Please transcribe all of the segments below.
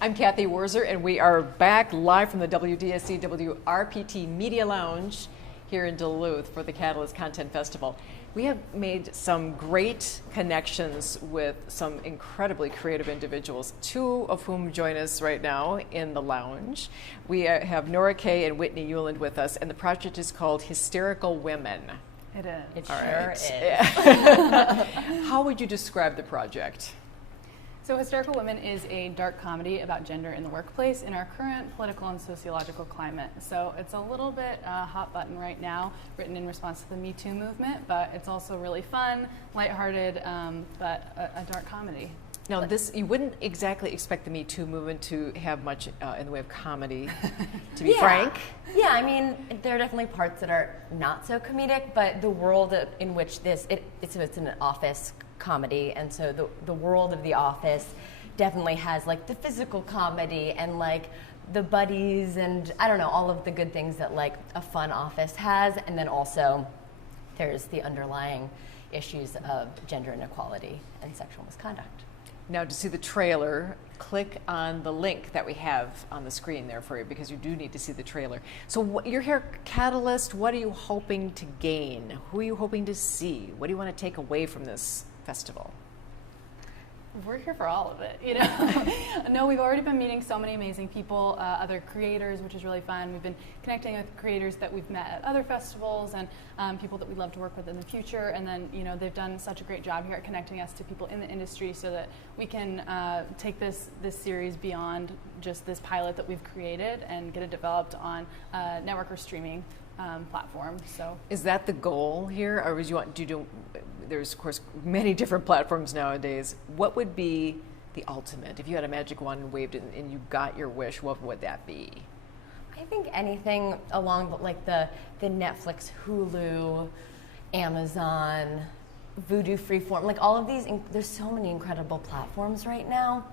I'm Cathy Wurzer, and we are back live from the WDSC WRPT Media Lounge here in Duluth for the Catalyst Content Festival. We have made some great connections with some incredibly creative individuals, two of whom join us right now in the lounge. We have Nora Kaye and Whitney Uland with us, and the project is called Hysterical Women. It is. It sure is. How would you describe the project? So Hysterical Women is a dark comedy about gender in the workplace in our current political and sociological climate. So it's a little bit hot button right now, written in response to the Me Too movement, but it's also really fun, lighthearted, but a dark comedy. Now, this, you wouldn't exactly expect the Me Too movement to have much in the way of comedy, to be frank. Yeah, I mean, there are definitely parts that are not so comedic, but the world in which it's an office comedy, and so the world of The Office definitely has like the physical comedy and like the buddies and I don't know, all of the good things that like a fun office has, and then also there's the underlying issues of gender inequality and sexual misconduct. Now, to see the trailer, click on the link that we have on the screen there for you, because you do need to see the trailer. So you're here at Catalyst. What are you hoping to gain? Who are you hoping to see? What do you want to take away from this festival? We're here for all of it, you know. No, we've already been meeting so many amazing people, other creators, which is really fun. We've been connecting with creators that we've met at other festivals and people that we'd love to work with in the future. And then, you know, they've done such a great job here at connecting us to people in the industry so that we can take this series beyond just this pilot that we've created and get it developed on network or streaming platform. So, is that the goal here, or would you want? There's of course many different platforms nowadays. What would be the ultimate if you had a magic wand and waved it and you got your wish? What would that be? I think anything along like the Netflix, Hulu, Amazon, Vudu Freeform, like all of these. There's so many incredible platforms right now.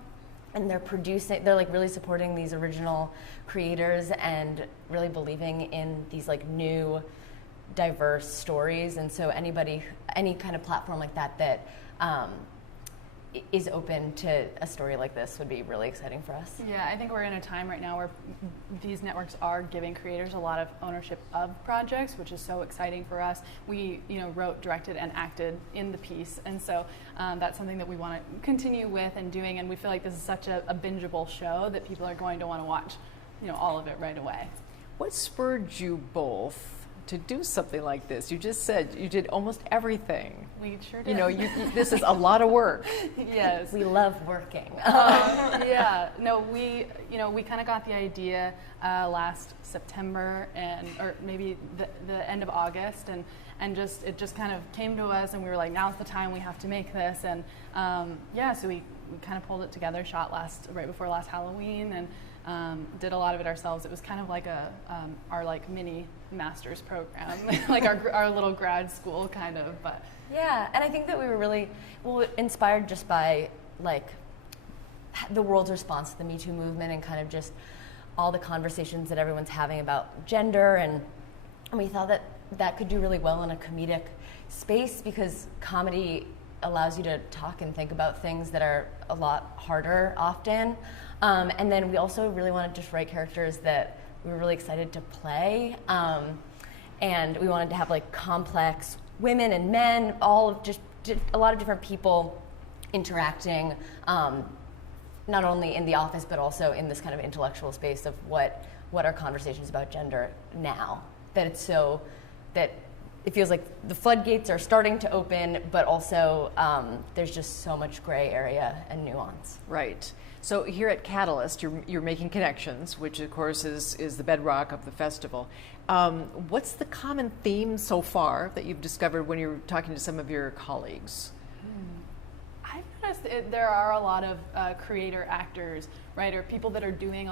And they're like really supporting these original creators and really believing in these like new, diverse stories. And so any kind of platform like that is open to a story like this would be really exciting for us. Yeah, I think we're in a time right now where these networks are giving creators a lot of ownership of projects, which is so exciting for us. We, wrote, directed, and acted in the piece, and so that's something that we want to continue with and doing. And we feel like this is such a bingeable show that people are going to want to watch, all of it right away. What spurred you both to do something like this? You just said you did almost everything. We sure did. This is a lot of work. Yes. We love working. Yeah. No, we kind of got the idea last September or maybe the end of August, and it just kind of came to us, and we were like, now's the time, we have to make this, and so we kind of pulled it together, shot right before last Halloween, and did a lot of it ourselves. It was kind of like our like mini master's program, like our little grad school kind of. But yeah, and I think that we were really inspired just by like the world's response to the Me Too movement and kind of just all the conversations that everyone's having about gender, and we thought that could do really well in a comedic space because comedy allows you to talk and think about things that are a lot harder often. And then we also really wanted to just write characters that we were really excited to play. And we wanted to have like complex women and men, all of just a lot of different people interacting, not only in the office, but also in this kind of intellectual space of what are conversations about gender now. That it's so that it feels like the floodgates are starting to open, but also there's just so much gray area and nuance. Right. So here at Catalyst, you're making connections, which of course is the bedrock of the festival. What's the common theme so far that you've discovered when you're talking to some of your colleagues? I've noticed there are a lot of creator actors, right, or people that are wearing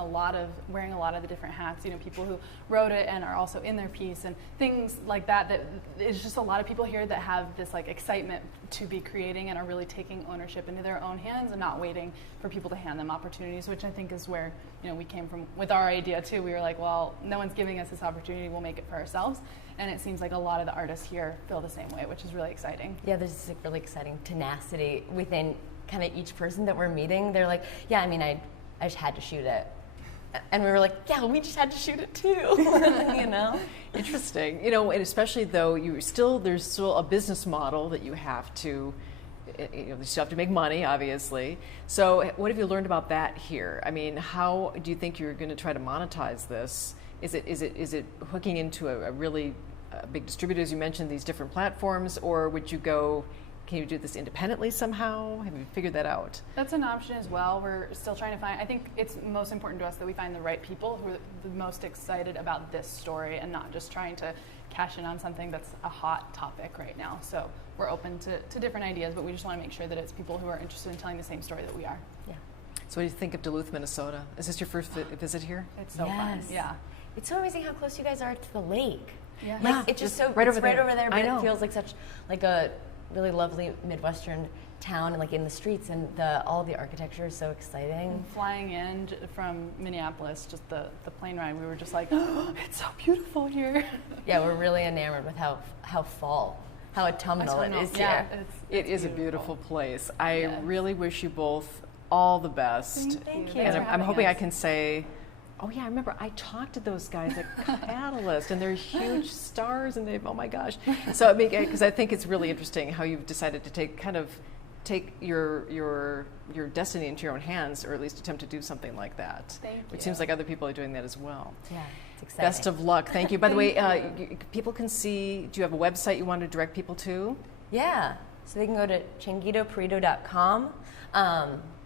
a lot of the different hats, people who wrote it and are also in their piece and things like that. That it's just a lot of people here that have this like excitement to be creating and are really taking ownership into their own hands and not waiting for people to hand them opportunities, which I think is where we came from with our idea too. We were like, well, no one's giving us this opportunity, we'll make it for ourselves. And it seems like a lot of the artists here feel the same way, which is really exciting. Yeah, there's this really exciting tenacity within kind of each person that we're meeting. They're like, yeah, I mean, I just had to shoot it. And we were like, yeah, we just had to shoot it too, you know? Interesting. You know, and especially though there's still a business model that you have to, you still have to make money, obviously. So what have you learned about that here? I mean, how do you think you're going to try to monetize this? Is it hooking into a really big distributor, as you mentioned, these different platforms, or would you go, can you do this independently somehow? Have you figured that out? That's an option as well. We're still trying to find, I think it's most important to us that we find the right people who are the most excited about this story and not just trying to cash in on something that's a hot topic right now. So we're open to different ideas, but we just want to make sure that it's people who are interested in telling the same story that we are. Yeah. So what do you think of Duluth, Minnesota? Is this your first visit here? It's so fun. Yes. Yeah. It's so amazing how close you guys are to the lake. Yeah. Like, it's just so right it's over right there. over there, I but know. it feels like such like a really lovely Midwestern town, and like in the streets, and all the architecture is so exciting. Flying in from Minneapolis, just the plane ride, we were just like, oh, it's so beautiful here. Yeah, we're really enamored with how autumnal it is yeah, here. It is a beautiful place. I Yes. really wish you both all the best. Thank you. Thanks And for I'm having hoping I us. can say, oh yeah, I remember I talked to those guys at Catalyst, and they're huge stars, and oh my gosh. So I mean, because I think it's really interesting how you've decided to take your destiny into your own hands, or at least attempt to do something like that. Thank Which you. seems like other people are doing that as well. Yeah, it's exciting. Best of luck. Thank you. By the way, people can see, do you have a website you want to direct people to? Yeah, so they can go to changuitoperito.com.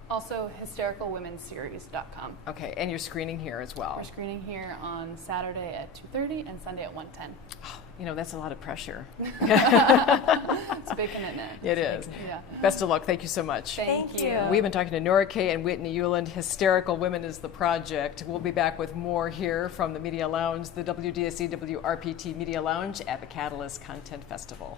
Also, hystericalwomenseries.com. Okay, and you're screening here as well. We're screening here on Saturday at 2:30 and Sunday at 1:10. You know, that's a lot of pressure. It's a big commitment. It is. Yeah. Best of luck. Thank you so much. Thank you. We've been talking to Nora Kaye and Whitney Uland. Hysterical Women is the project. We'll be back with more here from the Media Lounge, the WDSC WRPT Media Lounge at the Catalyst Content Festival.